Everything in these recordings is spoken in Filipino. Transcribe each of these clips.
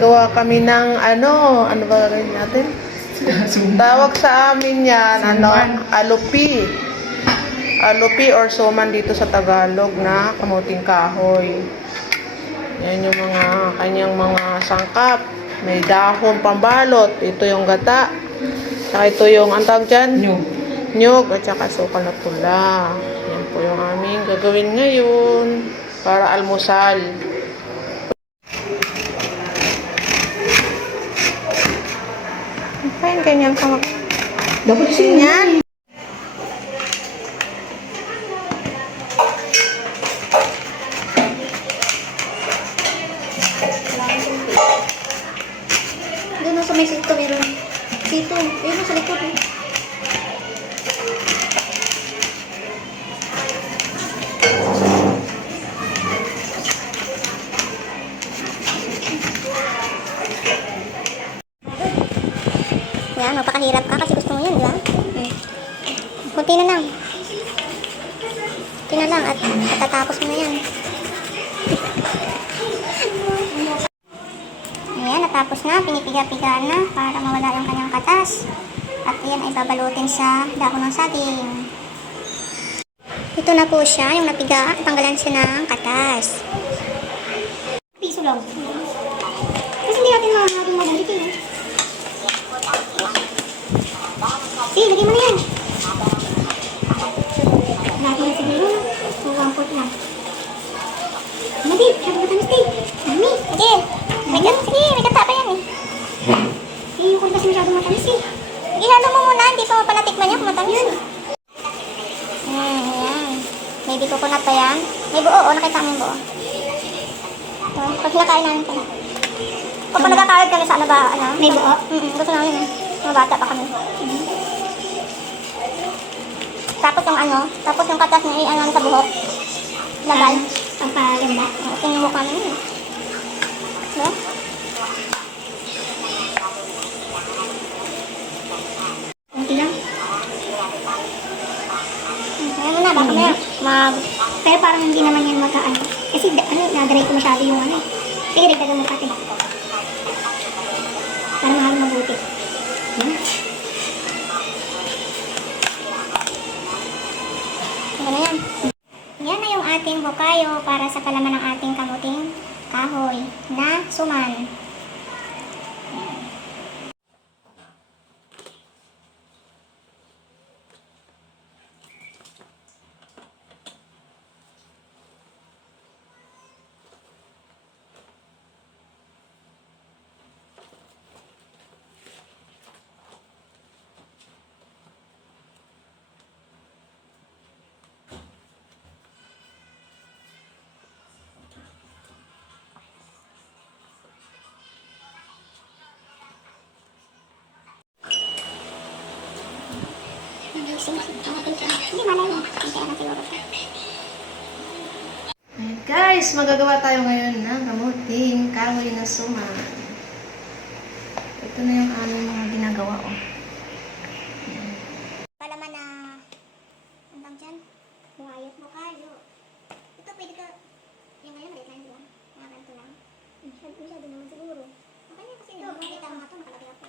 gagawa kami ng ano ba gagawin natin? Tawag sa amin yan, alupi. Alupi or suman dito sa Tagalog na kamuting kahoy. Yan yung mga kanyang mga sangkap. May dahon pambalot. Ito yung gata. Saka ito yung, ang tawag dyan? Nyug. At saka sukal na pula. Yan po yung aming gagawin ngayon para almusal. Kain ganyan ka mag... Dapat Yan. doon na sa may sito meron. Dito. Ayun na sa likod. Yan, magpakahirap ka kasi gusto mo yun, di ba? Kunti na lang. Kunti na lang at tatapos mo na yan. Ayan, natapos na. Pinipiga-piga na para mawala yung kanyang katas. At ayan ay babalutin sa dahon ng saging. Ito na po siya, yung napiga. Tanggalan siya ng katas. Piso lang. Kasi hindi natin mabulit eh. Lagyan mo na yan. Lagyan na siguro. Kuwampot lang. Madip, sabi mo tamis din. Dami. Sige. May kata pa yan eh. Yung kung kasi masyadong matamis eh. Ihalo mo muna, hindi pa mapanatikman niya kung matamis. Ayan. Maybe coconut pa yan. May buo, nakita mo yung buo. Ito, pag hinakain namin ito. Kung nagkakawid kami sa ano ba, May buo? Gusto namin eh. Mga bata pa kami. Tapos yung katas niya sa buhok. Lagal. Ang paganda. Ito yung mukha namin eh. No? Kunti lang. Kaya mo na, baka pero parang hindi naman yan kasi nadaray ko masyado yung Sige, dagdagan mo pati. Para mahal mabuti. Yan. Yan na yung ating bukayo para sa palaman ng ating kamuting kahoy na suman. Hindi malayo. Kaya na siguro. Guys, magagawa tayo ngayon ng kamuting kahoy na suman. Ito na yung aming mga ginagawa. Palaman na ang dyan. Buhayot mo kayo. Ito pwede ka yung ngayon maliit lang diba? Mga ganito lang. Masyado naman siguro. Okay na kasi makikita mo nga ito nakalagay ako.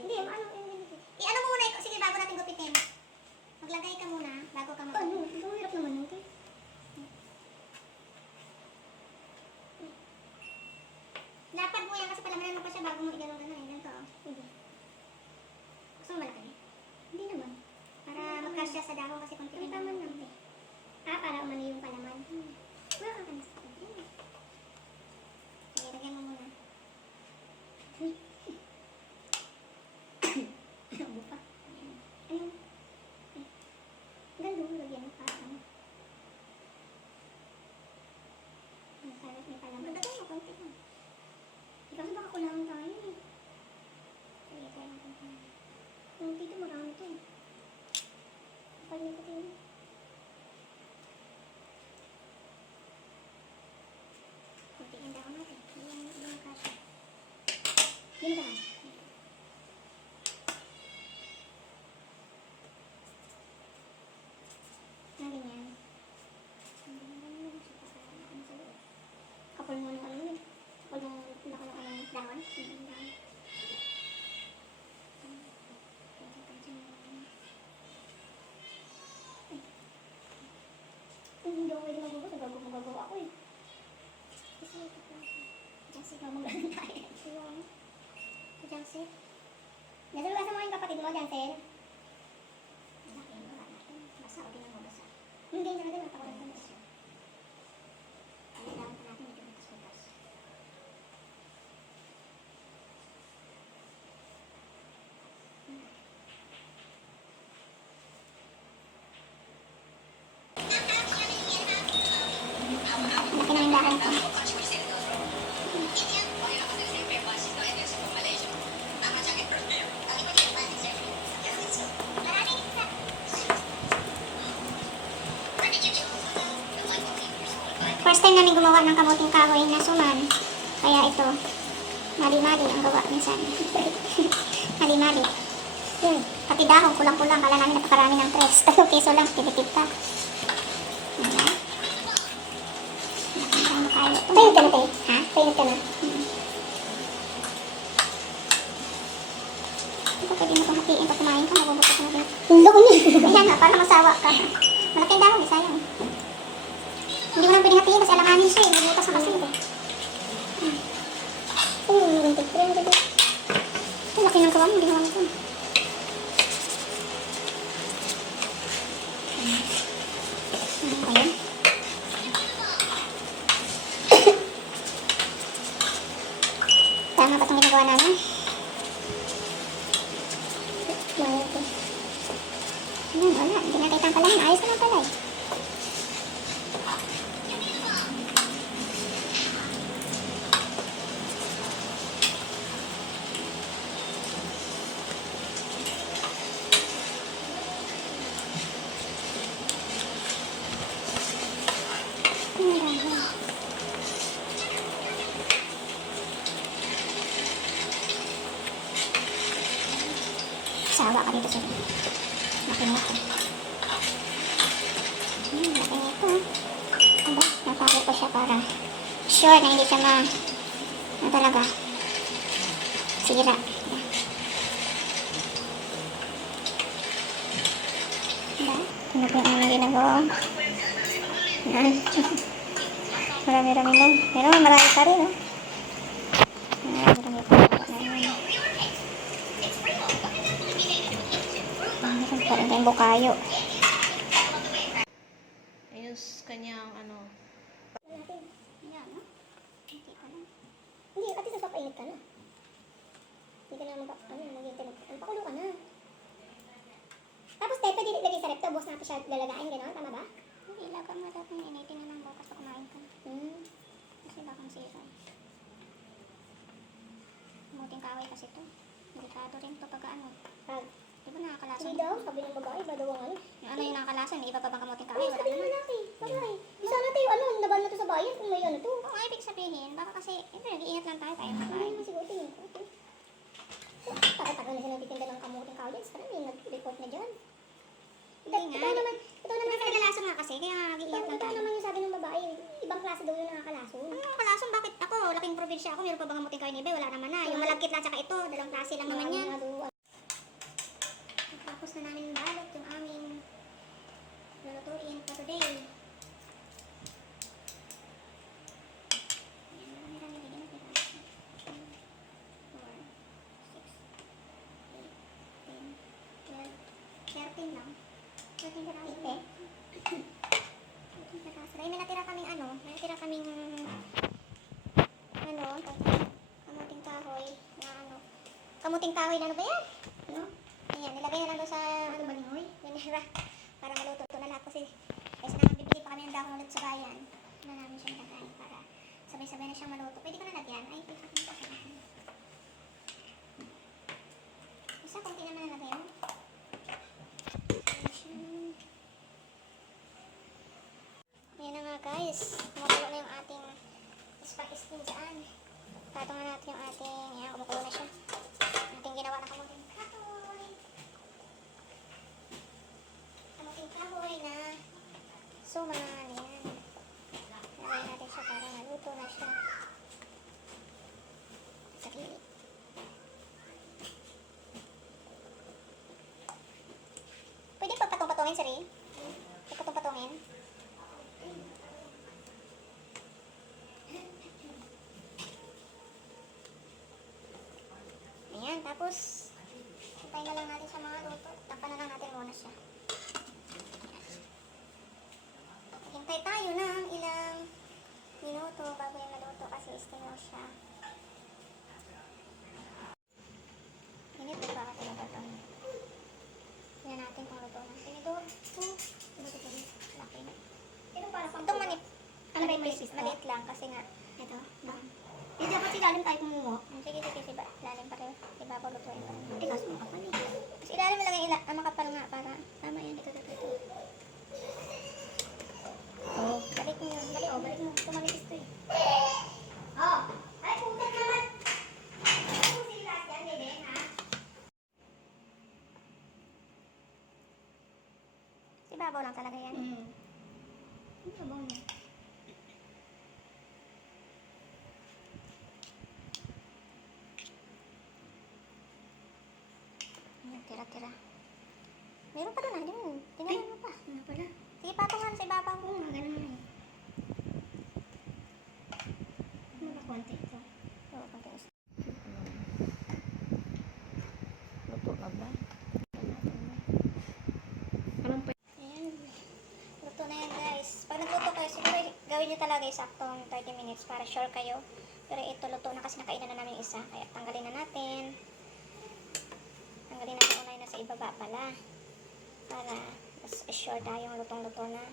Hindi, i-ano mo muna. Sige, bago natin gupitin. Maglagay ka muna bago ka mag-gupitin. Ang hirap naman ito. Dapat mo yan kasi palamanan mo pa siya bago mo i-gano'n-gano'n. Ganito. Sige. Gusto mo malaki? Hindi naman. Para magkasya sa dahon kasi konti rin naman lang. Para umano yung palaman. Wala ka na sa akin. Sige, lagyan mo muna. Ano pa? Ayun. Galo, lagyan mo para ano. Para may palaman. Lagyan mo konti lang. Kasi baka kulangan tayo eh. Sige, tayo natin. Yung dito marami ito eh. Palit ito yun. Kunti yung dahon natin. Yung kasya. Yung dahon. Na ganyan. Kapal mo ng ano yun. Kapal mo laki ng dahon. Hindi ako pwede magugas. Nagagawa ako eh. Kasi ito po. Jansit, mamagaling tayo. Jansit. Nasalugasan mo yung kapatid mo, Jansit. Basa o din ang mabasa. Hindi, talaga natakulan ko na siya. Kailangan pa natin medyo butas-butas. Laki na yung dahon ko. First time namin gumawa ng kamuting kahoy na suman. Kaya ito, mali-mali ang gawa minsan. Mali-mali. Yun, pati dahon, kulang-kulang. Kala namin napakarami ng 3 piso lang, tinitip ka. Ayan. Painit ka na, Tay? Ha? Painit ka na? Hindi ko pwede mo itong hatiin pag kumain ka, mabubuto ka na din. Hindi ko niya. Ayan nga, para masawa ka. Malaking dahon, sayang. Hindi mo lang pwede hatiin kasi alanganin siya eh. Nabutas na kasi ito. Rintik. Ito, laki ng kawa mo, hindi mo lang ito. Ayan. Tama ba itong ginagawa namin? Ayan, wala. Hindi nakita ang palahin. Ayos naman pala eh. Sawa ka dito sa laki nito. Laki nito. Aba, napakit ko siya para sure na hindi siya na talaga sira. Diba? Ito na po yung aming ginagawa. Yan. Marami-rami na. Pero marami pa rin, no? Marami pa rin. Meron pa rin tayong bukayo. Ayun, kanyang ano. Yan, no? Hindi ka lang. Hindi, at least papainit ka na. Hindi ka na pakulo ka na. Tapos, te, pwede lagay sa rep to. Boss natin siya lalagain, gano'n? Tama ba? Hindi, ilagay mo natin. Initin na lang bukas pa kumain ka. Kasi bakang sira. Muting kahoy kasi to. Delikado rin to pag ano. Di ba nakakalasan? Hindi daw, sabi ng babae, ba daw ang ano? Yung ano yung nakakalasan, iba pa bang kamuting kahoy? Wala naman. Natin, babae. Isa natin yung ano, naban na to sa bayan kung may ano to. Oo, ibig sabihin, baka kasi, nag-iingat lang tayo makain. Siguro tingin ko. Tagal-tagal na siya nagtitinda ng kamuting kahoy. Sana may nag-report na dyan. Ito naman kadalasan nga kasi, kaya nag-iingat lang tayo. Ito naman yung sabi ng babae, ibang klase daw yung nakakalason. Ano nakakalason? Bakit ako? Laking probinsya ako, meron pa bang kamuting kahoy ni Ibe? Wala naman na. Yung malagkit lang tsaka ito, dalang klase lang naman yan. Tapos na namin balot yung aming lulutuin for today. Ayan, marami-rami din. 4, 6, 8, 10, 12, 13 lang. 13 peraso. 13 peraso. May natira kaming kamuting kahoy na ano. Kamuting kahoy na ano ba yan? Ano? Ayan, nilagay na lang doon sa ano ba lingoy? Ganera. Para maluto ito na lahat kasi kaysa naman bibili pa kami ng dahon ulit sa bayan. Na namin siyang lagay para sabay-sabay na siyang maluto. Pwede ko na lagyan. Ay, pwede ko na lagyan. Isa, konti naman na lagyan. Ayan na nga guys. Kumukulo na yung ating spag-skin dyan. Patungan natin yung ating, ayan, kumukulo na siya. Ating ginawa na kamuting kahoy. Kamuting kahoy na suman. Ayan. Lagay natin siya para maluto na siya. patungin, Sari. Ipatong-patungin. Ayan, tapos hintay na lang natin sa mga luto. Tapan na lang natin muna siya. Hintay tayo ng ilang minuto bago yung maluto kasi istinaw siya. Init pa ako na ito. Tingnan natin kung luto na. Tinidor. Laki na. Itong manip. Ano ba yung maliit lang kasi nga. Ito. Hindi dapat ilalim tayo kumuha. Sige, ilalim pa rin. Ibabaw lutuin pa rin. Tigas mo kapal eh. Mas ilalim mo lang yung makapal nga para tama yan. Ito. Oh, balik mo yun. Balik mo. Tumalikis to eh. Oh! Ay, putot naman! Ay, pusilas yan, bebe, ha? Ibabaw lang talaga yan. Ibabaw lang. Tira-tira. Meron pa doon ah, din. Tinalan mo pa. Ano pala? Sige, patungan sa ibabaw. Oo, ganun mo eh. Ano ba konti ito? Oo, konti isa. Luto na ba? Ayan. Luto na yan guys. Pag nagluto kayo, siguro gawin nyo talaga saktong 30 minutes para sure kayo. Pero ito luto na kasi nakainan na namin yung isa. Kaya tanggalin na natin. Tanggalin natin una yung nasa ibaba pala. Para mas sure tayong lutong-luto na.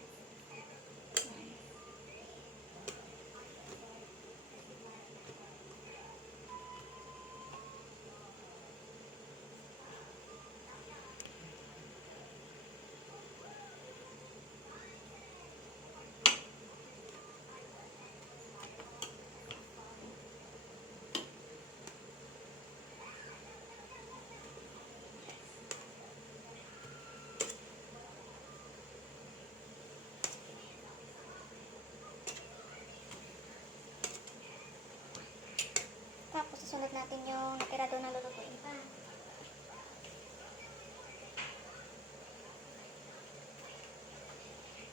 Tapos susunod natin yung natira doon na lulutuin pa.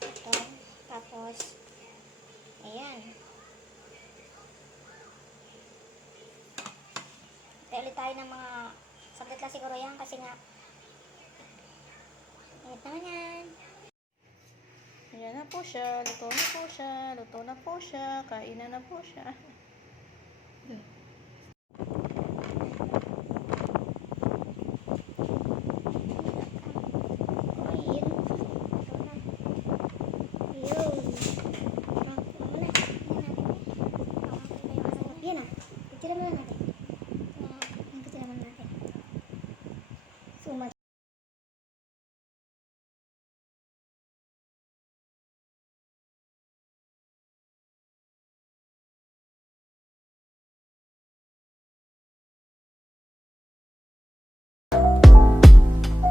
Ito. Tapos, ayan. Hintay ulit tayo ng mga saglit lang siguro yan kasi nga init naman yan. Ayan na po siya. Luto na po siya. Luto na po siya. Kainan na po siya.